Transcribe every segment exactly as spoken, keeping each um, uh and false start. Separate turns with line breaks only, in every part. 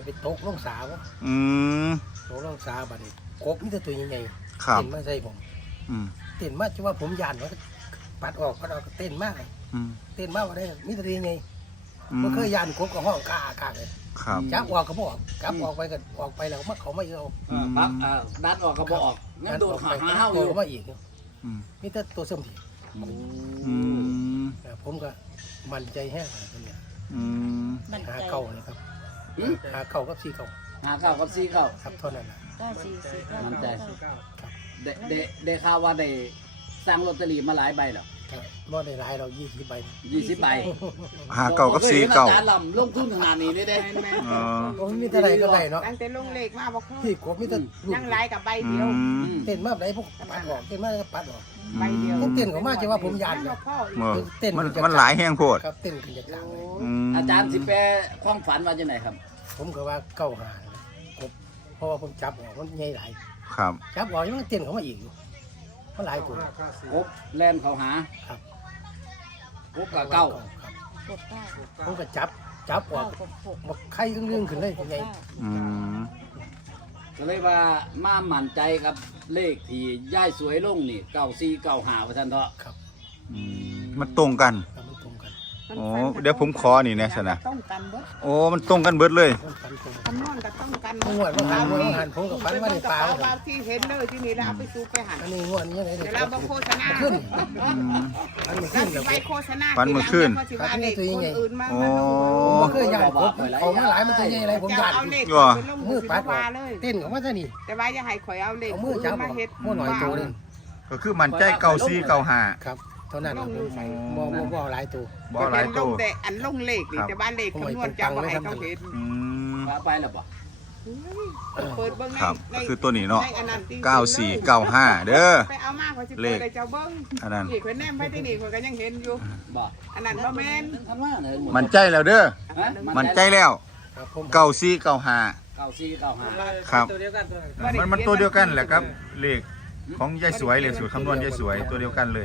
ไปตกลงสาวะ
อืม
ตกลงสาบัดนี้กบนี่ตัวใหญ่
ครับ
เต้นมาใส่ผม
อืม
เต้นมาจะว่าผมยานว่าปัดออกปัดออกเต้นมาก
อืม
เต้นมากว่าได้มีตัวใหญ่
อืม
มันเคยยานกบกับห้องกล้ากล้าเลย
ครับ
จับออกก็บออกจับออกไปก็ออกไปแล้วมาเขาไม่เอา
ปั๊บอ่าดันออกก็บ่ออกงั้นโดนหาหาเฮาอยู่
มาอีก
อืม
มีแต่ตัวเสมผี
อืม
ผมก็มั่นใจแห้งตัวเนี้ย
อืม
มัน
หา
ใจ
เก่านะครับ
หืม
หาเก่ากับสี่เก่า
หาเก้ากับสี่เก้า
ครับเท่านั้นแหละ
เก้าสี่สี่เก้า
มั่นใจ
เก้า
เดเดได้ข่าวว่าได้สร้างลอตเตอรี่มาหลายใบแล้ว
ครับบ่ได้หลายเรายี่สิบใบ
ยี่สิบใบ
หาเก่ากับสี่เก่า
อาจารย์ลำลงทุนขนาดนี้เลยเด้
เออ
โอ้ยมีแต่ไรก็ได้เนาะ
ตั้งแต่ลงเลขมาบอกเขา
พี่กบมีแต่ลูก
นั่งไล่กับใบ
อื
เดียว
ม
เต้นมาแบบไหนพวกปัดออกเต้นมาก็ปัดออก
ใบเดียว
ต้องเต้นเขามาจะว่าผมยาน
นั่ง
เล
กั
ย
บพ่ออีก
เออ
เต้น
มัน
จะ
มันหลายแห้งโพด
ครับเต้นขึ้นจากกลางเลย
อืม
อาจารย์สิแปลความฝันว่าจังไหนครับ
ผมก็ว่าเก้าหานะกบเพราะว่าผมจับออกมันใหญ่หลาย
ครับ
จับออกยังเต้นเขามาอีกอยู่มันหลายตัว
กบแล่นเขาหา
ครับ
กบกับเก้า
ครับ
กบเก้า
ผมก็จับจับออ
เก้าก กบหก
มาไข่เรื่องๆขึ้นเลยยังไง
อืม
ก็เลยว่ามามั่นใจกับเลขที่ย่ายสวยลงนี่เก้าสี่เก้าห้าว่าซั่นเถอะ
ครับ
อืมมันตรงกัน
ครับมันตรงกัน
โอ้เดี๋ยวผมขอนี่แน่สินะ
ต้องกันเบิด
โอ้มันตรงกันเบิดเลย
มันฟันตรง
คำนวณก็ต้องกัน
งวดมันหันงวดมันหันผมกับฟันว่าในปลา
เบาที่เห็นเลยที่นี่เราเอาไปซูไปหัน
อันนี้งวดนี้ยังไง
เดี๋
เดี๋
ย
ยว ว
เรา
เรา
บอกโฆษณา
ขึ้น
อืม
อันนี้
เรา
ขึ้น
สิ
เดี๋ยว
ไปโฆษณา
ฟันมันขึ้น
ทีหลังเดี๋ยวสิว่าเลขคนอื่นมา
โอ้
ผมก็เคยย่านกบเขามาหลายมันตัวใหญ่อะไรผม
จะ
ย่าน
เอาเลข
ว่ะ
ไปลง
มื
มื
อ
อ
ปั
ปั
ด
ด
ออก
มาเลย
เต้นเขามาซะนี่
แต่ว่าอย่าให้ข่อยเอาเลข
เอามือจับอ
มา
อก
เฮ็ด
มือหน่อยตัวนึง
ก็คือมันใจเก่าสี่เก่าห้า
ครับเท่านั้นครับผมบ่บ่บ่หลายตัว
บ่หลาย
ล
ตัว
งแต่อันลงเลขนี่
ครับ
แต่ว่าเลขคำนวณจะบ่ให้เขาเห็น
อืม
ว่าไปแล้วบ่
เปิดเบิ่งใน
ครับ
ใน
ก็คือตัวนี้เนาะ
ในอันนั้นจริงๆ
เก้าสี่เก้าห้าเด้อ
ไปเอามาเขาสิ
เล
เปิ
ข
ดให้เจ้าเบิ่ง
อันนั้น
นี่เพิ่นแนมไปที่นี่เพิ่นก็ยังเห็นอยู่
บ่
อันนั้นบ่แม่น
ทันว่าเนี่ยหด
มันใจแล้วเด้อ
ฮะ
มันใจแล้ว
ครับผม
เก่าสี่เก่าห้า
เก้าสี่เก้าห้า
ครับมันมันตัวเดียวกันแหละครับเลขของยายสวยเลขสูตรคำนวณยายสวยตัวเดียวกันเลย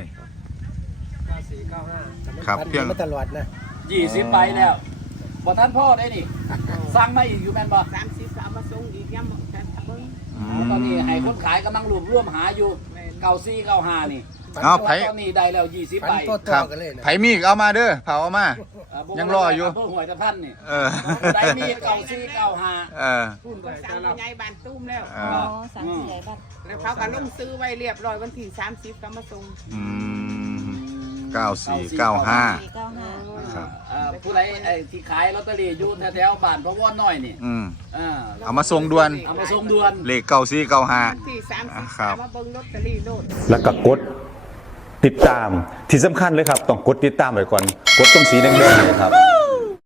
ครับ
ฟัน
เพียง
มาตลอดนะ
ยี่สิบใบแล้วบ่ทันพ่อได้นี่สร้างมาอีกอยู่แม่นบ่
สามสิบสามมาส่งอีกยามแต่เบิ่ง
อืม
ตอนนี้ให้คนขายกำลังรวบรวมหาอยู่เก้าสี่เก้าห้านี่
เอาไผ
ตอนนี้ได้แล้วยี่สิบ
ฟั
ใบ
นตัว
ค
ต่
รั
อบ กันเลยนะ
ไผมีอีกเอามาเด้อเผาเอามา
า
ยังรออยู่
เพิ่งหวยตะพันนี่
เออ
ได้มีเก้าสี่เก้าห้า
เออ
พูดว่าสั่งใหญ่บ้านตุ้มแล้ว
เอ
อ๋อ
อ
สามสี่ใหญ่บัตร
แล้วเขาก็ลงซื้อไว้เรียบร้อยวันที่สามสิบก็มาส่ง
อืมเก้าสี่เก้าห้า
สี่เก้าห้า
ครับ
เอ่อผู้ใดไอ้ที่ขายลอตเตอรี่อยู่แถวๆบ้านพระว่อนน้อยนี่
อืม
เออ
เอามาส่งด่วน
เอามาส่งด่วน
เลขเก้าสี่เก้าห้า
วันที่สามสิบ
ครับ
มาเบิ่งลอตเตอรี่โลด
แล้วก็กดติดตามที่สำคัญเลยครับ ต้องกดติดตามไว้ก่อน กดตรงสีแดงๆเนยครับ